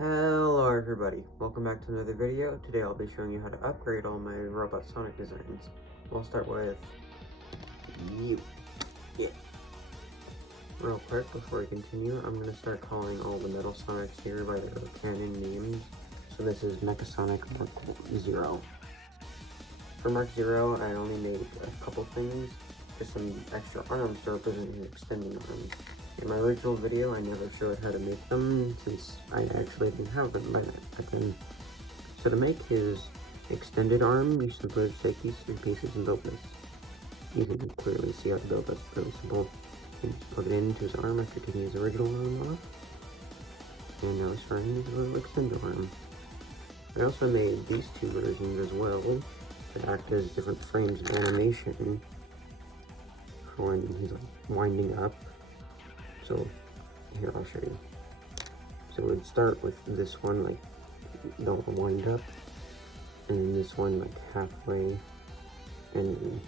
Hello everybody, welcome back to another video. Today I'll be showing you how to upgrade all my Robot Sonic designs. We'll start with you. Yeah. Real quick, before we continue, I'm going to start calling all the Metal Sonics here by their canon names. So this is Mechasonic Mark 0. For Mark 0, I only made a couple things, just some extra arms to represent his extending arms. In my original video, I never showed how to make them, since I actually didn't have them by then. So to make his extended arm, you simply take these three pieces and build this. You can clearly see how to build this, really simple. You just plug it into his arm after taking his original arm off. And now he's running his little extended arm. I also made these two versions as well, that act as different frames of animation for when he's like winding up. So here, I'll show you. So we'd start with this one, like, don't wind up, and then this one, like, halfway, and then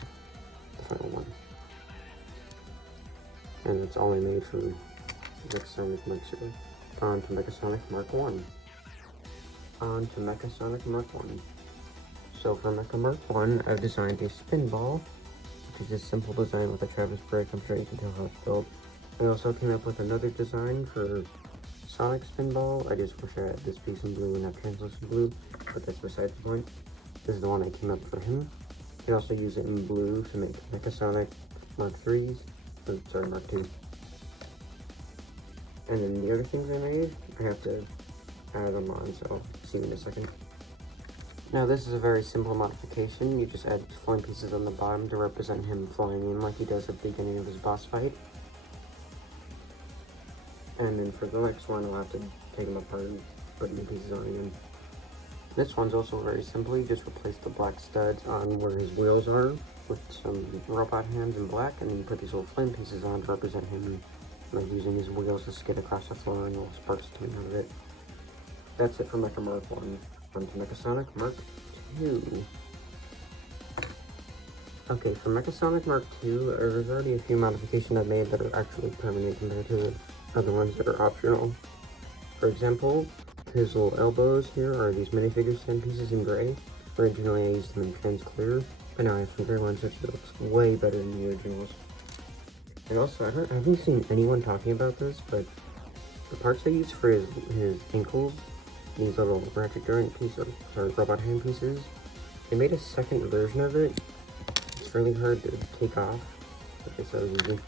the final one. And that's all I made for Mechasonic Mark 0. On to Mechasonic Mark 1. On to Mechasonic Mark 1. So for Mecha Mark 1, I've designed a spin ball, which is a simple design with a Travis brick. I'm sure you can tell how it's built. I also came up with another design for Sonic Spinball. I just wish I had this piece in blue and not translucent blue, but that's besides the point. This is the one I came up for him. You can also use it in blue to make Mechasonic Mark 3s, or sorry, Mark 2. And then the other things I made, I have to add them on, so I'll see you in a second. Now this is a very simple modification. You just add flying pieces on the bottom to represent him flying in like he does at the beginning of his boss fight. And then for the next one, I'll have to take them apart and put new pieces on again. This one's also very simple. You just replace the black studs on where his wheels are with some robot hands in black, and then you put these little flame pieces on to represent him, like using his wheels to skid across the floor and little sparks coming out of it. That's it for Mecha Mark 1. On to Mechasonic Mark 2. Okay, for Mechasonic Mark 2, there's already a few modifications I've made that are actually permanent compared to the other ones that are optional. For example, his little elbows here are these minifigure stand pieces in gray. Originally I used them in trans clear, but now I have some gray ones, which looks way better than the originals. And also, I haven't seen anyone talking about this, but the parts I used for his ankles, these little ratchet joint pieces, or robot hand pieces, they made a second version of it. It's really hard to take off, like I said I was using.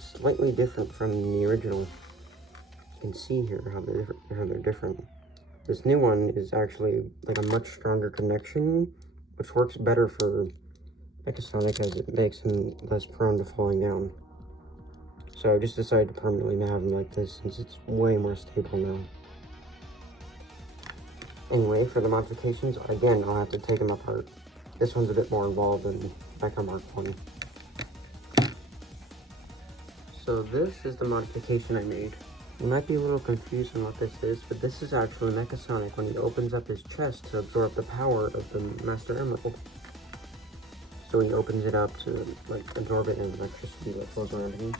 Slightly different from the original. You can see here how they're different. This new one is actually like a much stronger connection, which works better for Mechasonic as it makes him less prone to falling down. So I just decided to permanently have him like this since it's way more stable now. Anyway, for the modifications, again, I'll have to take them apart. This one's a bit more involved than Mecha Mark 1. So this is the modification I made. You might be a little confused on what this is, but this is actually Mechasonic when he opens up his chest to absorb the power of the Master Emerald. So he opens it up to like absorb it and electricity that flows around him.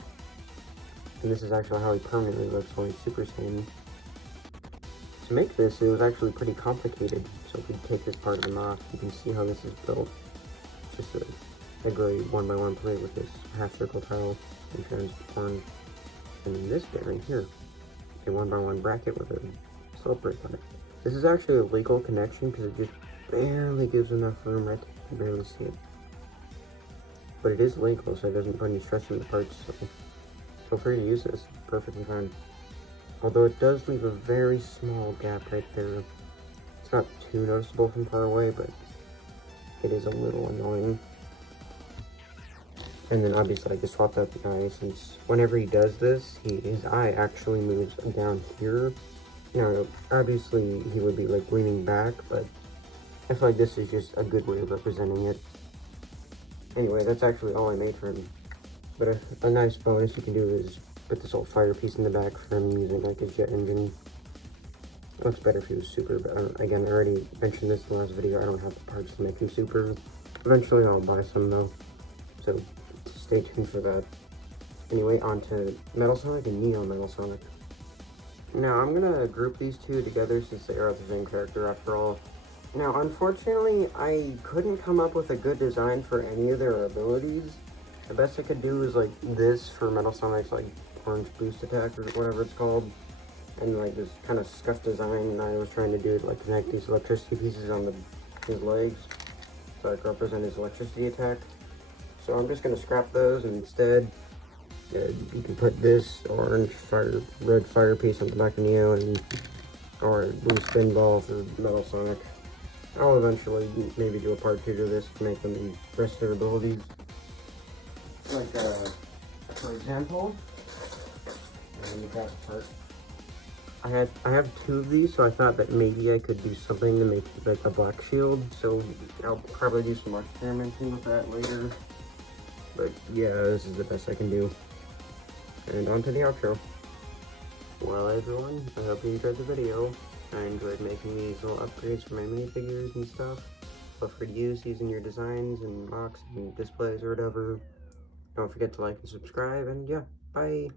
And this is actually how he permanently looks when he's Super Saiyan. To make this, it was actually pretty complicated. So if we take this part of him off, you can see how this is built. Just a gray 1x1 plate with this half circle tile and transform, and then this bearing here, a 1x1 bracket with a slope break on it. This is actually a legal connection because it just barely gives enough room right there. You can barely see it. But it is legal, so it doesn't put any stress in the parts, so feel free to use this. It's perfectly fine. Although it does leave a very small gap right there. It's not too noticeable from far away, but it is a little annoying. And then obviously I just swapped out the eye, since whenever he does this, his eye actually moves down here. You know, obviously he would be like leaning back, but I feel like this is just a good way of representing it. Anyway, that's actually all I made for him. But a nice bonus you can do is put this little fire piece in the back for him using like his jet engine. It looks better if he was super, but again, I already mentioned this in the last video, I don't have the parts to make him super. Eventually I'll buy some though, so stay tuned for that. Anyway, on to Metal Sonic and Neo Metal Sonic. Now I'm gonna group these two together since they are the same character after all. Now unfortunately I couldn't come up with a good design for any of their abilities. The best I could do is like this for Metal Sonic's like orange boost attack or whatever it's called. And like this kind of scuffed design I was trying to do to like connect these electricity pieces on his legs so I could represent his electricity attack. So I'm just gonna scrap those and instead you can put this red fire piece on the back of Neo and or a blue spin ball for Metal Sonic. I'll eventually maybe do a part 2 to this to make them the rest of their abilities. Like for example, I have 2 of these, so I thought that maybe I could do something to make like a black shield. So I'll probably do some more experimenting with that later. But yeah, this is the best I can do. And on to the outro. Well everyone, I hope you enjoyed the video. I enjoyed making these little upgrades for my minifigures and stuff. Feel free to use these in your designs and mocks and displays or whatever. Don't forget to like and subscribe, and yeah, bye!